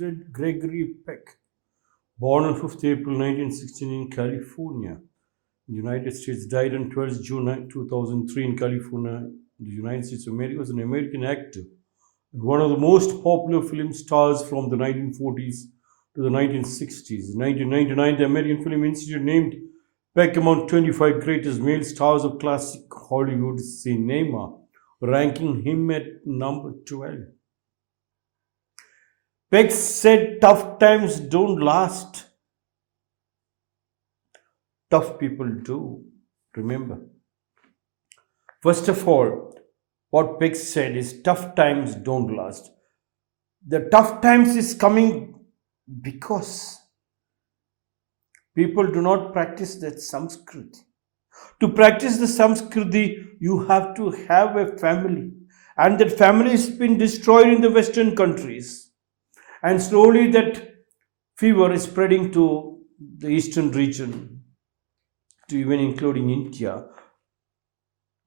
Alfred Gregory Peck, born on 5th April 1916 in California, United States, died on 12th June 2003 in California, the United States of America, was an American actor and one of the most popular film stars from the 1940s to the 1960s. In 1999, the American Film Institute named Peck among 25 greatest male stars of classic Hollywood cinema, ranking him at number 12. Peck said, "Tough times don't last. Tough people do." Remember. First of all, what Peck said is tough times don't last. The tough times is coming because people do not practice that Samskriti. To practice the Samskriti, you have to have a family. And that family has been destroyed in the Western countries. And slowly that fever is spreading to the eastern region, to even including India.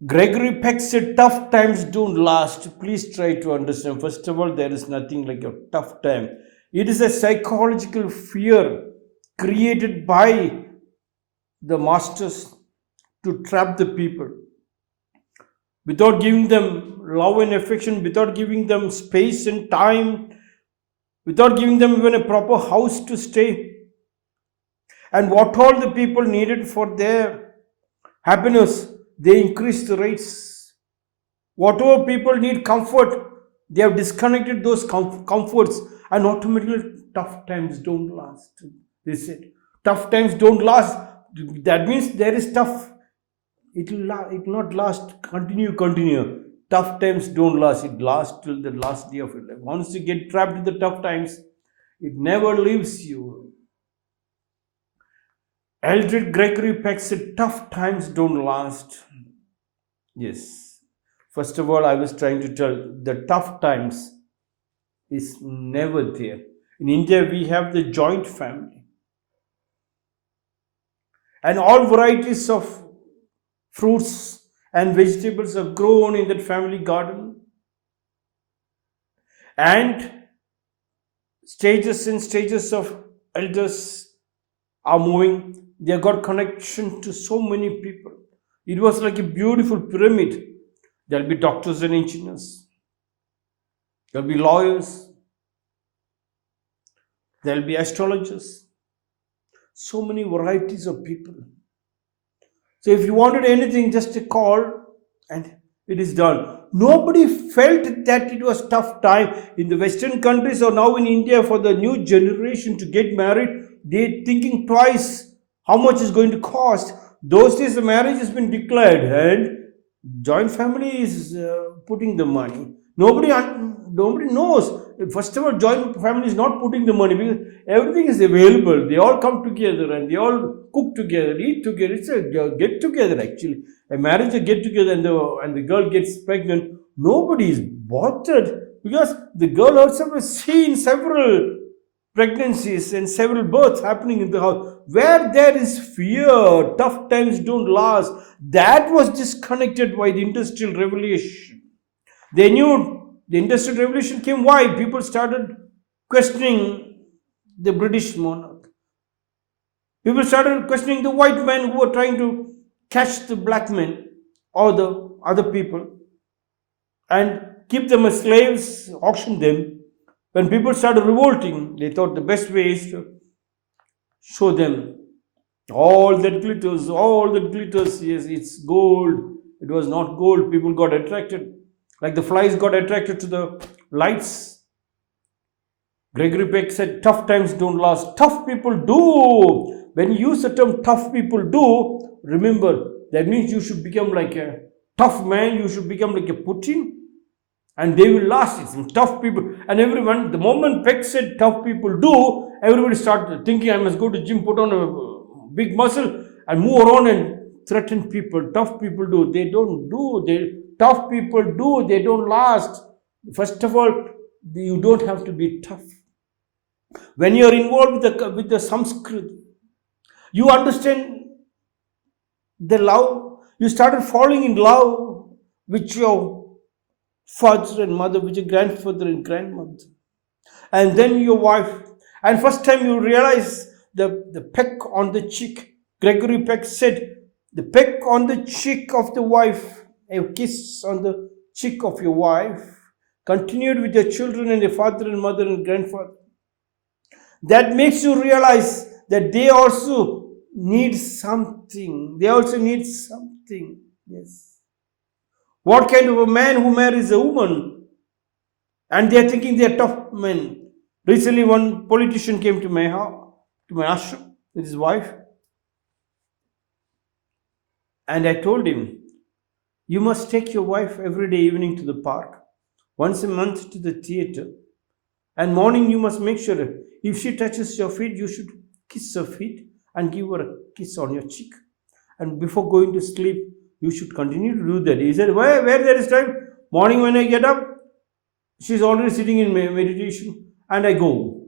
Gregory Peck said, tough times don't last. Please try to understand. First of all, there is nothing like a tough time. It is a psychological fear created by the masters to trap the people. Without giving them love and affection, without giving them space and time, without giving them even a proper house to stay. And what all the people needed for their happiness, they increased the rates. Whatever people need comfort, they have disconnected those comforts, and automatically tough times don't last. They said, tough times don't last. That means there is tough. It will not last. Continue. Tough times don't last. It lasts till the last day of your life. Once you get trapped in the tough times, it never leaves you. Eldred Gregory Peck said, tough times don't last. Yes. First of all, I was trying to tell the tough times is never there. In India, we have the joint family. And all varieties of fruits and vegetables are grown in that family garden. And stages and stages of elders are moving. They have got connection to so many people. It was like a beautiful pyramid. There will be doctors and engineers. There will be lawyers. There will be astrologers. So many varieties of people. So if you wanted anything, just a call and it is done. Nobody felt that it was tough time in the Western countries or now in India for the new generation to get married. They're thinking twice how much is going to cost. Those days the marriage has been declared and joint family is putting the money. Nobody knows. First of all, joint family is not putting the money because everything is available. They all come together and they all cook together, eat together. It's a get together actually. A marriage, a get together, and the girl gets pregnant. Nobody is bothered because the girl herself has seen several pregnancies and several births happening in the house. Where there is fear, tough times don't last. That was disconnected by the Industrial Revolution. They knew the Industrial Revolution came. Why? People started questioning the British monarch. People started questioning the white men who were trying to catch the black men or the other people and keep them as slaves, auction them. When people started revolting, they thought the best way is to show them all that glitters, yes, it's gold. It was not gold. People got attracted. Like the flies got attracted to the lights. Gregory Peck said, tough times don't last. Tough people do. When you use the term tough people do, remember, that means you should become like a tough man. You should become like a Putin. And they will last. It's tough people. And everyone, the moment Peck said tough people do, everybody started thinking, I must go to gym, put on a big muscle and move around and threaten people. Tough people do. They don't do. Tough people do. They don't last. First of all, you don't have to be tough. When you are involved with the Sanskrit, you understand the love. You started falling in love with your father and mother, with your grandfather and grandmother. and then your wife. And first time you realize the peck on the cheek. Gregory Peck said, the peck on the cheek of the wife, a kiss on the cheek of your wife, continued with your children and your father and mother and grandfather. That makes you realize that they also need something. They also need something. Yes. What kind of a man who marries a woman and they are thinking they are tough men? Recently, one politician came to my house, to my ashram with his wife, and I told him, you must take your wife every day evening to the park, once a month to the theater, and morning you must make sure if she touches your feet, you should kiss her feet and give her a kiss on your cheek. And before going to sleep, you should continue to do that. He said, where there is time? Morning when I get up, she's already sitting in meditation, and I go.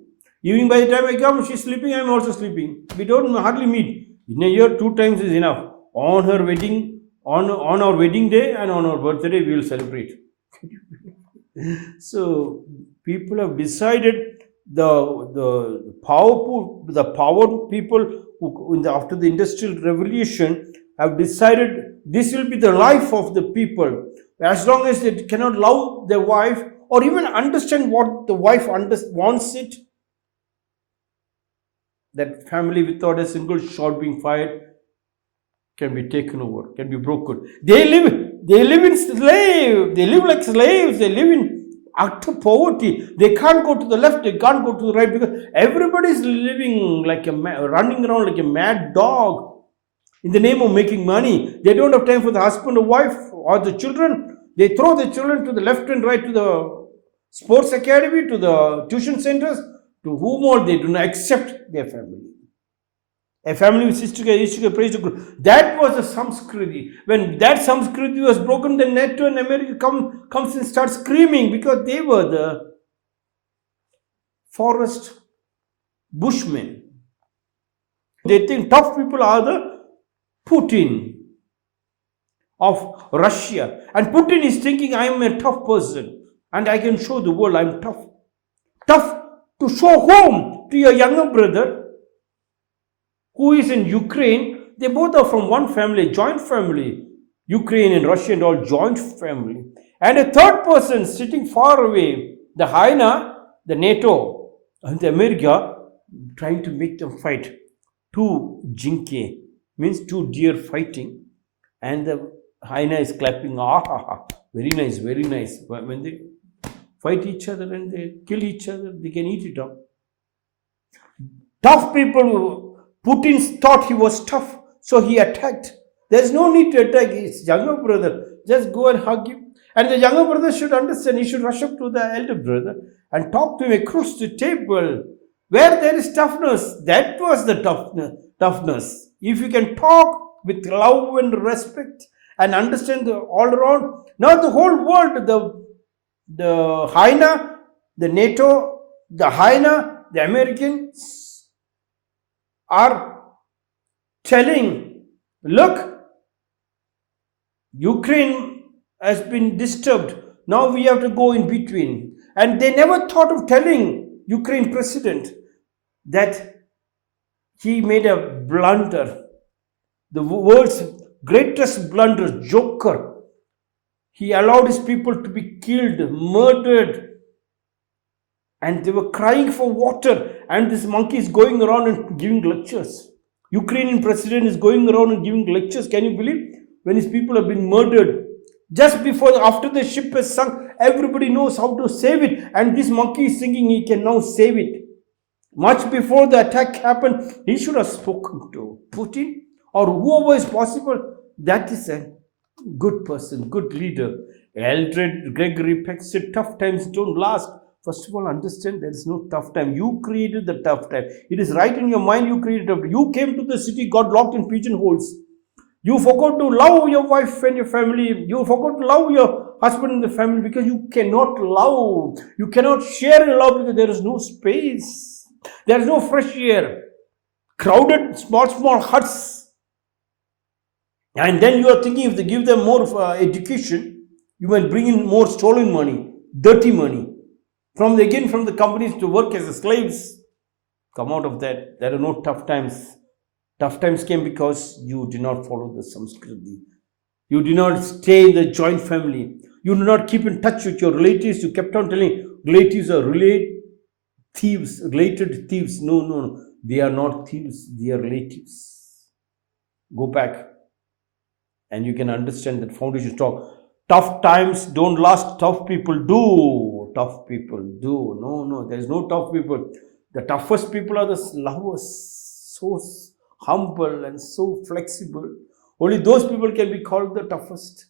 Evening by the time I come, she's sleeping, I'm also sleeping. We don't hardly meet. In a year, 2 times is enough. On her wedding, on our wedding day and on our birthday, we will celebrate. So people have decided, the power people who after the Industrial Revolution have decided this will be the life of the people. As long as they cannot love their wife or even understand what the wife wants it, that family without a single shot being fired can be taken over, can be broken. They live in slave. They live like slaves. They live in utter poverty. They can't go to the left. They can't go to the right because everybody is living like running around like a mad dog in the name of making money. They don't have time for the husband or wife or the children. They throw the children to the left and right, to the sports academy, to the tuition centers, to whom all they do not accept their family. A family which is to praise to God. That was the Samskriti. When that Samskriti was broken, then NATO and America comes and starts screaming because they were the forest bushmen. They think tough people are the Putin of Russia. And Putin is thinking, I am a tough person and I can show the world I am tough. Tough to show whom? To your younger brother who is in Ukraine. They both are from one family, joint family. Ukraine and Russia and all joint family. And a third person sitting far away, the Hyena, the NATO, and the America, trying to make them fight. 2 jinke means 2 deer fighting, and the Hyena is clapping, very nice, very nice. When they fight each other and they kill each other, they can eat it up. Tough people. Putin thought he was tough, so he attacked. There's no need to attack his younger brother. Just go and hug him. And the younger brother should understand. He should rush up to the elder brother and talk to him across the table. Where there is toughness, that was the toughness. If you can talk with love and respect and understand all around. Now the whole world, the Hyena, the NATO, the Hyena, the Americans, are telling, look, Ukraine has been disturbed. Now we have to go in between. And they never thought of telling Ukraine president that he made a blunder. The world's greatest blunder, joker. He allowed his people to be killed, murdered. And they were crying for water, and this monkey is going around and giving lectures. Ukrainian president is going around and giving lectures. Can you believe? When his people have been murdered. Just after the ship has sunk, everybody knows how to save it. And this monkey is thinking he can now save it. Much before the attack happened, he should have spoken to Putin or whoever is possible. That is a good person, good leader. Eldred Gregory Peck said, tough times don't last. First of all, understand there is no tough time. You created the tough time. It is right in your mind you created it. You came to the city, got locked in pigeonholes. You forgot to love your wife and your family. You forgot to love your husband and the family because you cannot love. You cannot share your love because there is no space. There is no fresh air. Crowded, small huts. And then you are thinking if they give them more education, you might bring in more stolen money, dirty money. from the companies to work as slaves. Come out of that. There are no tough times. Tough times came because you did not follow the Samskriti. You did not stay in the joint family. You did not keep in touch with your relatives. You kept on telling relatives are related thieves. No. They are not thieves. They are relatives. Go back and you can understand that foundation talk. Tough times don't last. Tough people do. Tough people do. No. There is no tough people. The toughest people are the lovers. So humble and so flexible. Only those people can be called the toughest.